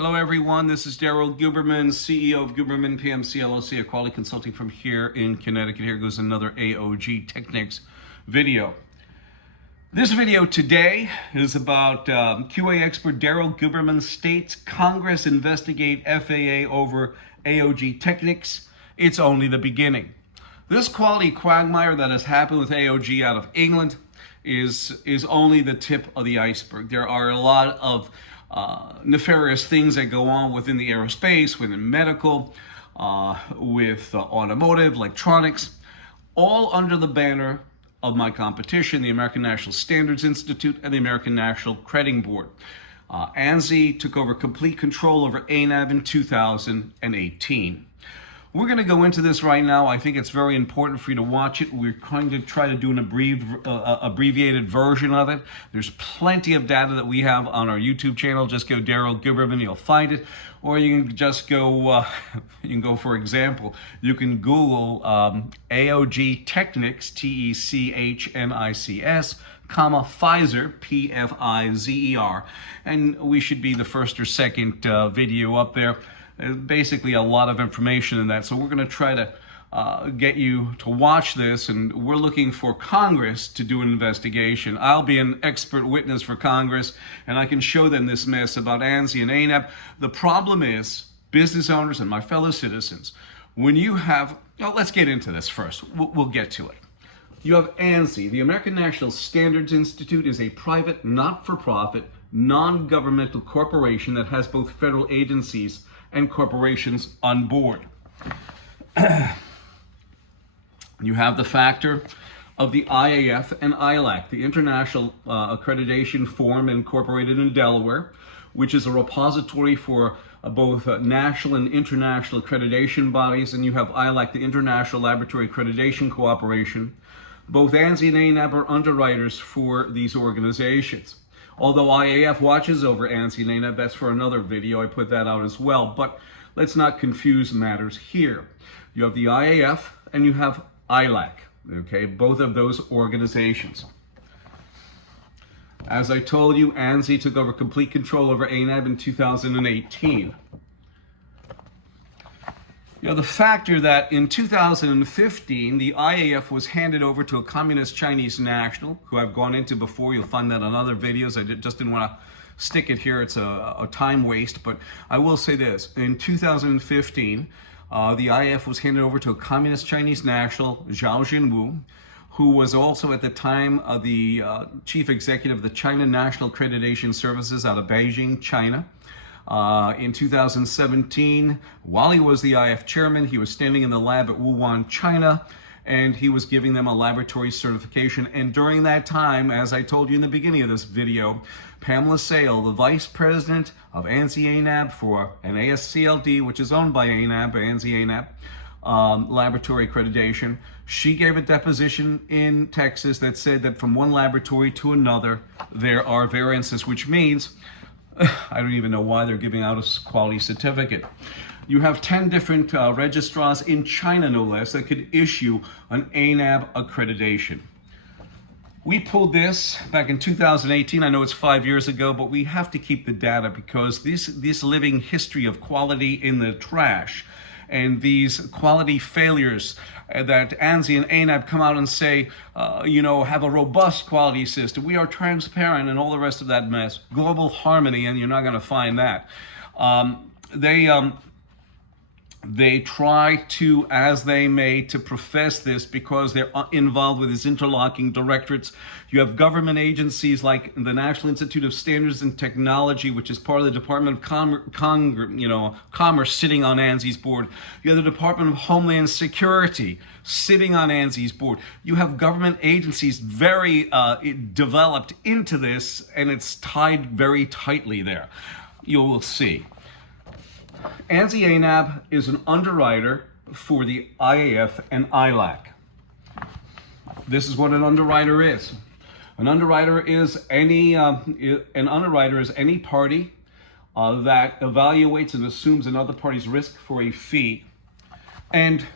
Hello everyone, this is Daryl Guberman, CEO of Guberman PMC LLC, a quality consulting firm here in Connecticut. Here goes another AOGTechnics video. This video today is about QA expert Daryl Guberman states Congress investigate FAA over AOGTechnics. It's only the beginning. This quality quagmire that has happened with AOG out of England is only the tip of the iceberg. There are a lot of nefarious things that go on within the aerospace, within medical, with automotive, electronics, all under the banner of my competition, the American National Standards Institute and the American National Crediting Board. ANSI took over complete control over ANAB in 2018. We're going to go into this right now. I think it's very important for you to watch it. We're going to try to do an abbreviated version of it. There's plenty of data that we have on our YouTube channel. Just go Daryl Guberman, you'll find it. Or you can just go, for example, you can Google AOGTechnics, TECHNICS, PFIZER, PFIZER, and we should be the first or second video up there. Basically a lot of information in that, so we're going to try to get you to watch this, and we're looking for Congress to do an investigation. I'll be an expert witness for Congress, and I can show them this mess about ANSI and ANAB. The problem is, business owners and my fellow citizens, when you have, let's get into this first. We'll get to it. You have ANSI, the American National Standards Institute, is a private, not-for-profit, non-governmental corporation that has both federal agencies and corporations on board. You have the factor of the IAF and ILAC, the International Accreditation Form incorporated in Delaware, which is a repository for both national and international accreditation bodies, and you have ILAC, the International Laboratory Accreditation Cooperation. Both ANSI and ANAB are underwriters for these organizations. Although IAF watches over ANSI and ANAB, that's for another video, I put that out as well, but let's not confuse matters here. You have the IAF and you have ILAC, okay, both of those organizations. As I told you, ANSI took over complete control over ANAB in 2018. You know, the factor that in 2015, the IAF was handed over to a communist Chinese national, who I've gone into before. You'll find that on other videos. I just didn't want to stick it here. It's a time waste. But I will say this. In 2015, the IAF was handed over to a communist Chinese national, Zhao Jinwu, who was also at the time the chief executive of the China National Accreditation Services out of Beijing, China. In 2017, while he was the IAF chairman, he was standing in the lab at Wuhan, China, and he was giving them a laboratory certification. And during that time, as I told you in the beginning of this video, Pamela Sale, the vice president of ANSI-ANAB for an ASCLD, which is owned by ANAB, ANSI-ANAB, laboratory accreditation, she gave a deposition in Texas that said that from one laboratory to another, there are variances, which means I don't even know why they're giving out a quality certificate. You have 10 different registrars in China, no less, that could issue an ANAB accreditation. We pulled this back in 2018. I know it's 5 years ago, but we have to keep the data because this living history of quality in the trash and these quality failures that ANSI and ANAB come out and say, have a robust quality system. We are transparent and all the rest of that mess. Global harmony, and you're not going to find that. They try to, as they may, to profess this because they're involved with these interlocking directorates. You have government agencies like the National Institute of Standards and Technology, which is part of the Department of Commerce sitting on ANSI's board. You have the Department of Homeland Security sitting on ANSI's board. You have government agencies very developed into this, and it's tied very tightly there. You will see. ANSI-ANAB is an underwriter for the IAF and ILAC. This is what an underwriter is. An underwriter is any party that evaluates and assumes another party's risk for a fee. And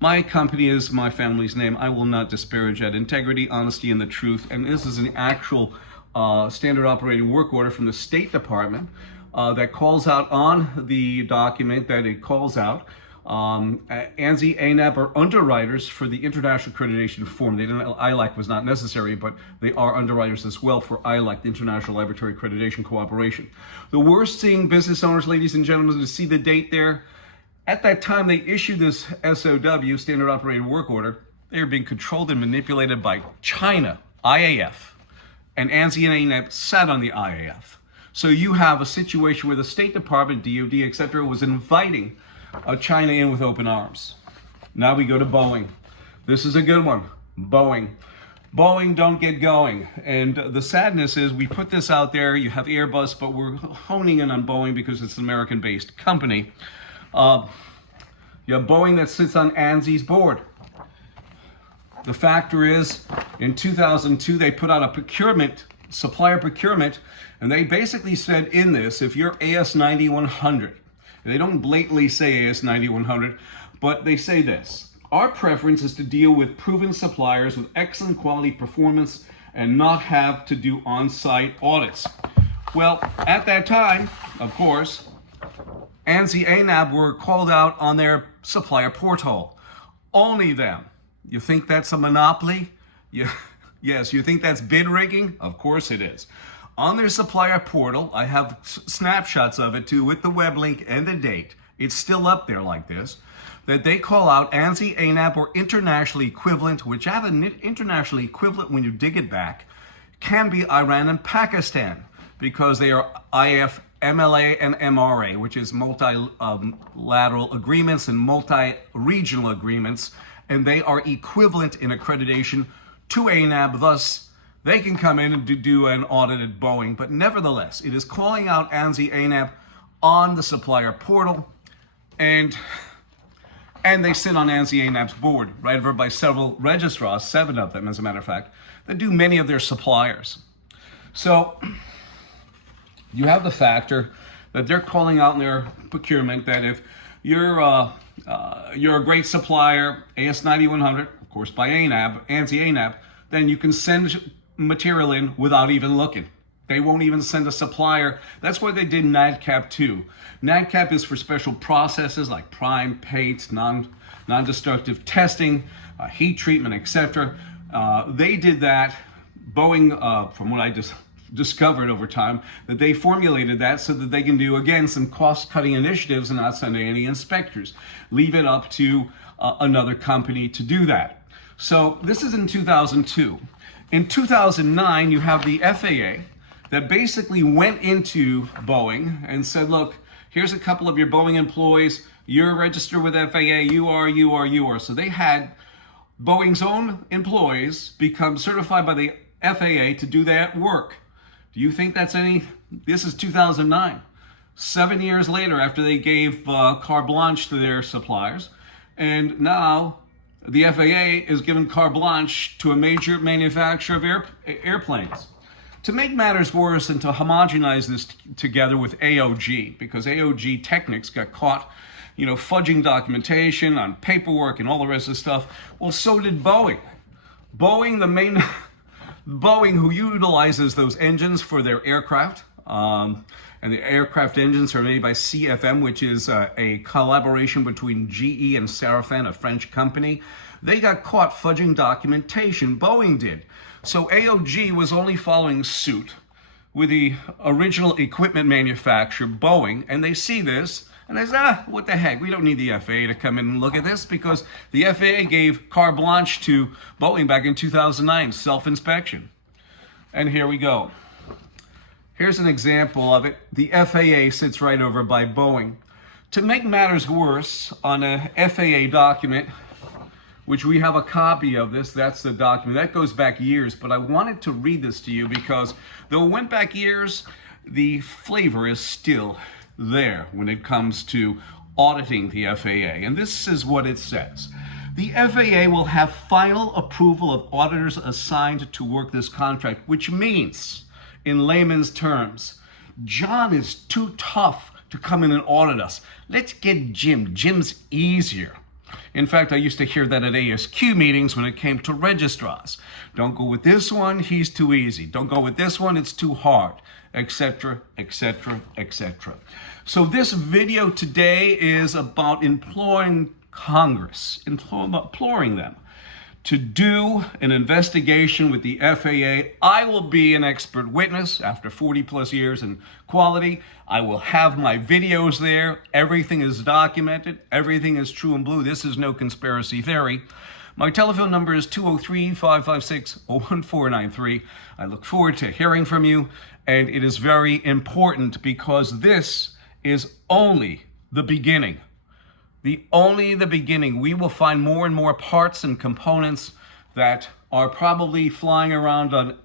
my company is my family's name. I will not disparage that integrity, honesty, and the truth. And this is an actual standard operating work order from the State Department that calls out on the document that it calls out ANSI-ANAB are underwriters for the international accreditation form. They didn't, ILAC was not necessary, but they are underwriters as well for ILAC, the International Laboratory Accreditation Cooperation. The worst thing, business owners, ladies and gentlemen, to see the date there. At that time they issued this SOW, Standard Operating Work Order, they are being controlled and manipulated by China, IAF, and ANSI and ANAB sat on the IAF. So you have a situation where the State Department, DOD, etc., was inviting China in with open arms. Now we go to Boeing. This is a good one. Boeing, don't get going. And the sadness is we put this out there. You have Airbus, but we're honing in on Boeing because it's an American-based company. You have Boeing that sits on ANSI's board. The factor is, in 2002, they put out a procurement, supplier procurement, and they basically said in this, if you're AS9100, they don't blatantly say AS9100, but they say this: our preference is to deal with proven suppliers with excellent quality performance and not have to do on-site audits. Well, at that time, of course, ANSI-ANAB were called out on their supplier portal. Only them. You think that's a monopoly? Yes, you think that's bid rigging? Of course it is. On their supplier portal, I have snapshots of it too with the web link and the date. It's still up there like this, that they call out ANSI-ANAB or internationally equivalent, which have an internationally equivalent when you dig it back, can be Iran and Pakistan, because they are IF, MLA, and MRA, which is multilateral agreements and multi-regional agreements, and they are equivalent in accreditation to ANAB. Thus, they can come in and do an audit at Boeing, but nevertheless, it is calling out ANSI-ANAB on the supplier portal, and they sit on ANSI-ANAB's board, right over by several registrars, 7 of them as a matter of fact, that do many of their suppliers. So you have the factor that they're calling out in their procurement that if you're a great supplier, AS9100, of course by ANAB, ANSI-ANAB, then you can send material in without even looking. They won't even send a supplier. That's why they did NADCAP 2. NADCAP is for special processes like prime, paints, non-destructive testing, heat treatment, etc. They did that. Boeing, from what I just discovered over time, that they formulated that so that they can do, again, some cost-cutting initiatives and not send any inspectors. Leave it up to another company to do that. So this is in 2002. In 2009, you have the FAA that basically went into Boeing and said, look, here's a couple of your Boeing employees. You're registered with FAA. You are. So they had Boeing's own employees become certified by the FAA to do that work. Do you think that's any? This is 2009. 7 years later, after they gave carte blanche to their suppliers, and now the FAA is giving carte blanche to a major manufacturer of airplanes. To make matters worse and to homogenize this together with AOG, because AOGTechnics got caught, fudging documentation on paperwork and all the rest of the stuff. Well, so did Boeing. Boeing, who utilizes those engines for their aircraft, and the aircraft engines are made by CFM, which is a collaboration between GE and Safran, a French company. They got caught fudging documentation. Boeing did. So AOG was only following suit with the original equipment manufacturer, Boeing, and they see this, and they say, what the heck, we don't need the FAA to come in and look at this, because the FAA gave carte blanche to Boeing back in 2009, self-inspection. And here we go. Here's an example of it. The FAA sits right over by Boeing. To make matters worse, on a FAA document, which we have a copy of this, that's the document. That goes back years, but I wanted to read this to you because though it went back years, the flavor is still there when it comes to auditing the FAA. And this is what it says. The FAA will have final approval of auditors assigned to work this contract, which means, in layman's terms, John is too tough to come in and audit us. Let's get Jim. Jim's easier. In fact, I used to hear that at ASQ meetings when it came to registrars. Don't go with this one, he's too easy. Don't go with this one, it's too hard, etc., etc., etc. So this video today is about imploring Congress, imploring them to do an investigation with the FAA. I will be an expert witness after 40 plus years in quality. I will have my videos there. Everything is documented. Everything is true and blue. This is no conspiracy theory. My telephone number is 203-556-01493. I look forward to hearing from you. And it is very important because this is only the beginning. Only the beginning. We will find more and more parts and components that are probably flying around on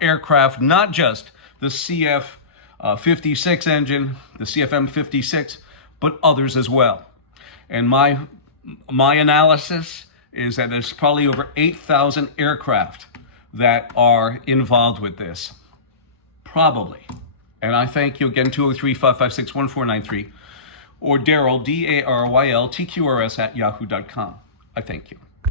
aircraft, not just the CF-56 engine, the CFM-56, but others as well. And my analysis is that there's probably over 8,000 aircraft that are involved with this. Probably. And I thank you again, 203-556-1493. Or Daryl, DARYL, TQRS @yahoo.com. I thank you.